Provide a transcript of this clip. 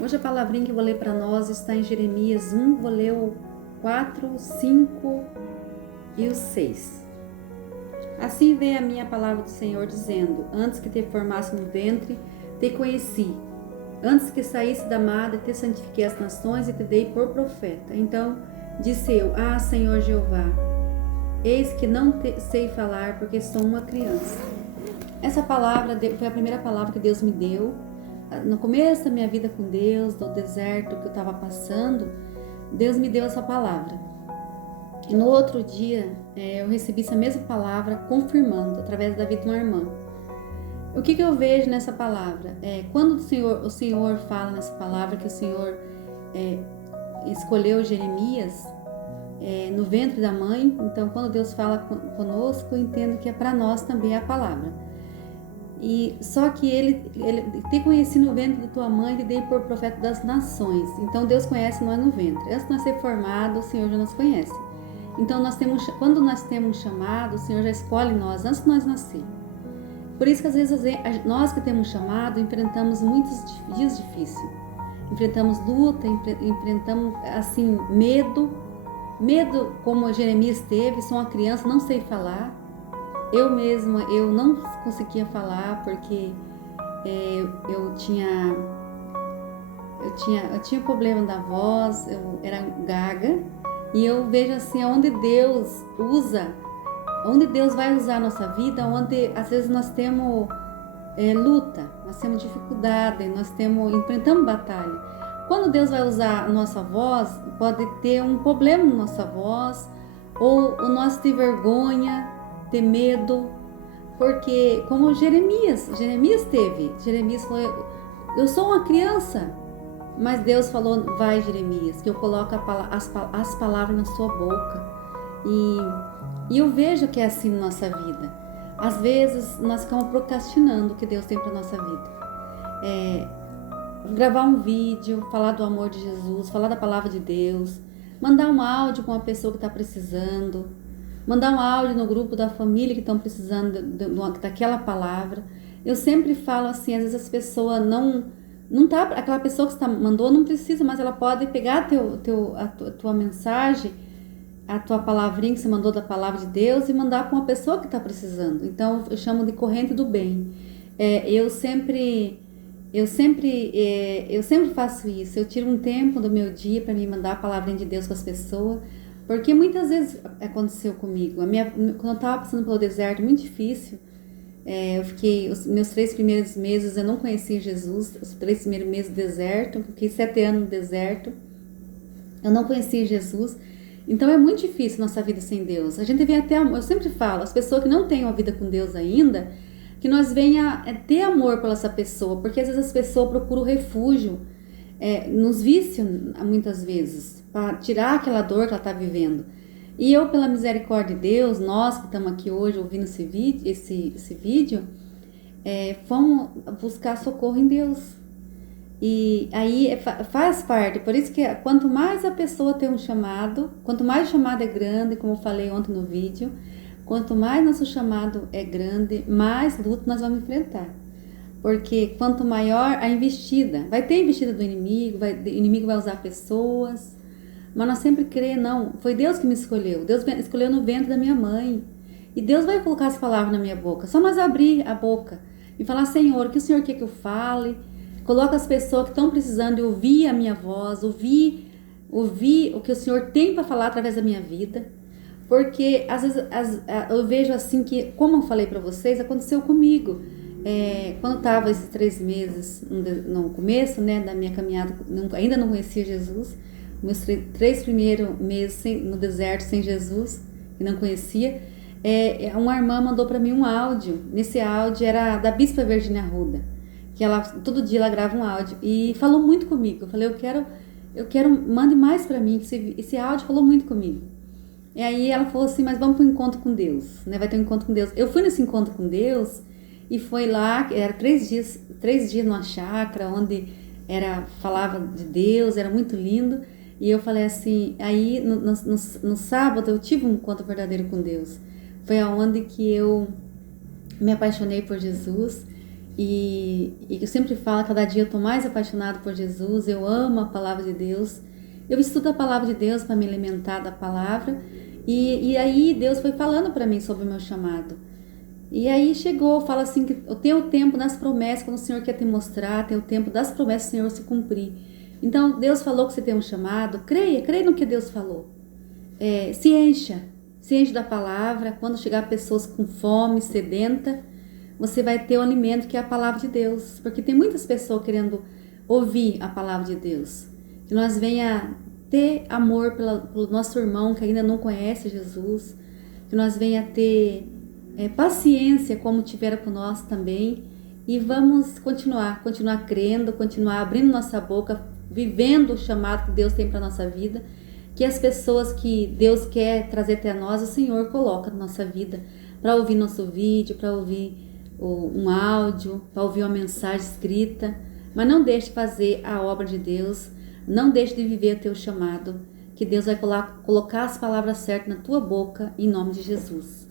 Hoje a palavrinha que eu vou ler para nós está em Jeremias 1, vou ler o 4, 5 e o 6. Assim vem a minha palavra do Senhor dizendo: antes que te formasse no ventre, te conheci. Antes que saísse da madre, te santifiquei as nações e te dei por profeta. Então disse eu: Ah, Senhor Jeová, eis que não sei falar, porque sou uma criança. Essa palavra foi a primeira palavra que Deus me deu. No começo da minha vida com Deus, do deserto que eu estava passando, Deus me deu essa palavra. E no outro dia, eu recebi essa mesma palavra confirmando, através da vida de uma irmã. O que eu vejo nessa palavra? Quando o Senhor fala nessa palavra que o Senhor escolheu Jeremias no ventre da mãe, então quando Deus fala conosco, eu entendo que é para nós também a palavra. E só que ele te conheci no ventre da tua mãe e te dei por profeta das nações. Então Deus conhece nós no ventre. Antes de nós ser formado, o Senhor já nos conhece. Então quando nós temos chamado, o Senhor já escolhe nós antes de nós nascer. Por isso que às vezes nós que temos chamado enfrentamos muitos dias difíceis. Enfrentamos luta, enfrentamos assim medo como Jeremias teve. Sou uma criança, não sei falar. Eu mesma, eu não conseguia falar porque eu tinha problema da voz, eu era gaga, e eu vejo assim onde Deus vai usar a nossa vida, onde às vezes nós temos luta, nós temos dificuldade, enfrentamos batalha. Quando Deus vai usar a nossa voz, pode ter um problema na nossa voz, ou nós ter vergonha, ter medo, porque como Jeremias teve, Jeremias falou: eu sou uma criança, mas Deus falou: vai, Jeremias, que eu coloco as palavras na sua boca. E eu vejo que é assim na nossa vida. Às vezes nós ficamos procrastinando o que Deus tem para nossa vida. Gravar um vídeo, falar do amor de Jesus, falar da palavra de Deus, mandar um áudio para uma pessoa que está precisando, mandar um áudio no grupo da família que estão precisando daquela palavra. Eu sempre falo assim, às vezes as pessoas não tá, aquela pessoa que você mandou não precisa, mas ela pode pegar a tua mensagem, a tua palavrinha que você mandou da palavra de Deus e mandar para uma pessoa que está precisando. Então eu chamo de corrente do bem. Eu sempre faço isso. Eu tiro um tempo do meu dia para me mandar a palavrinha de Deus para as pessoas. Porque muitas vezes aconteceu comigo. Quando eu estava passando pelo deserto, muito difícil, eu fiquei, os meus 3 primeiros meses, eu não conhecia Jesus, os 3 primeiros meses do deserto, eu fiquei 7 anos no deserto, eu não conhecia Jesus. Então é muito difícil nossa vida sem Deus. A gente vem até, eu sempre falo, as pessoas que não têm uma vida com Deus ainda, que nós venha ter amor pela essa pessoa, porque às vezes as pessoas procuram refúgio nos vícios, muitas vezes, para tirar aquela dor que ela está vivendo. E eu, pela misericórdia de Deus, nós que estamos aqui hoje ouvindo esse vídeo, fomos buscar socorro em Deus. E aí faz parte, por isso que quanto mais a pessoa tem um chamado, quanto mais o chamado é grande, como eu falei ontem no vídeo, quanto mais nosso chamado é grande, mais luta nós vamos enfrentar. Porque quanto maior a investida, vai ter investida do inimigo, o inimigo vai usar pessoas, mas nós sempre cremos, não, foi Deus que me escolheu, Deus me escolheu no ventre da minha mãe, e Deus vai colocar as palavras na minha boca, só nós abrir a boca e falar: Senhor, o que o Senhor quer que eu fale? Coloca as pessoas que estão precisando de ouvir a minha voz, ouvir o que o Senhor tem para falar através da minha vida. Porque às vezes eu vejo assim que, como eu falei para vocês, aconteceu comigo. Quando eu estava esses 3 meses no começo, né, da minha caminhada, ainda não conhecia Jesus, meus 3 primeiros meses no deserto sem Jesus, e não conhecia, uma irmã mandou para mim um áudio. Nesse áudio era da Bispa Virginia Arruda, que ela todo dia ela grava um áudio e falou muito comigo. Eu falei: eu quero, mande mais para mim. Esse áudio falou muito comigo. E aí ela falou assim: mas vamos para um encontro com Deus, né? Vai ter um encontro com Deus. Eu fui nesse encontro com Deus e foi lá, era 3 dias numa chácara, onde falava de Deus, era muito lindo. E eu falei assim, aí no sábado eu tive um encontro verdadeiro com Deus. Foi aonde que eu me apaixonei por Jesus. E eu sempre falo, cada dia eu tô mais apaixonado por Jesus, eu amo a palavra de Deus. Eu estudo a palavra de Deus para me alimentar da palavra. E aí Deus foi falando para mim sobre o meu chamado. E aí chegou, fala assim, que eu tenho o tempo das promessas, quando o Senhor quer te mostrar, tem o tempo das promessas do Senhor se cumprir. Então, Deus falou que você tem um chamado, creia no que Deus falou. Se enche da palavra. Quando chegar pessoas com fome, sedenta, você vai ter o alimento que é a palavra de Deus. Porque tem muitas pessoas querendo ouvir a palavra de Deus. Que nós venha ter amor pelo nosso irmão que ainda não conhece Jesus. Que nós venha ter paciência como tiveram com nós também. E vamos continuar crendo, continuar abrindo nossa boca, vivendo o chamado que Deus tem para nossa vida. Que as pessoas que Deus quer trazer até nós, o Senhor coloca na nossa vida, para ouvir nosso vídeo, para ouvir um áudio, para ouvir uma mensagem escrita. Mas não deixe de fazer a obra de Deus, não deixe de viver o teu chamado, que Deus vai colocar as palavras certas na tua boca, em nome de Jesus.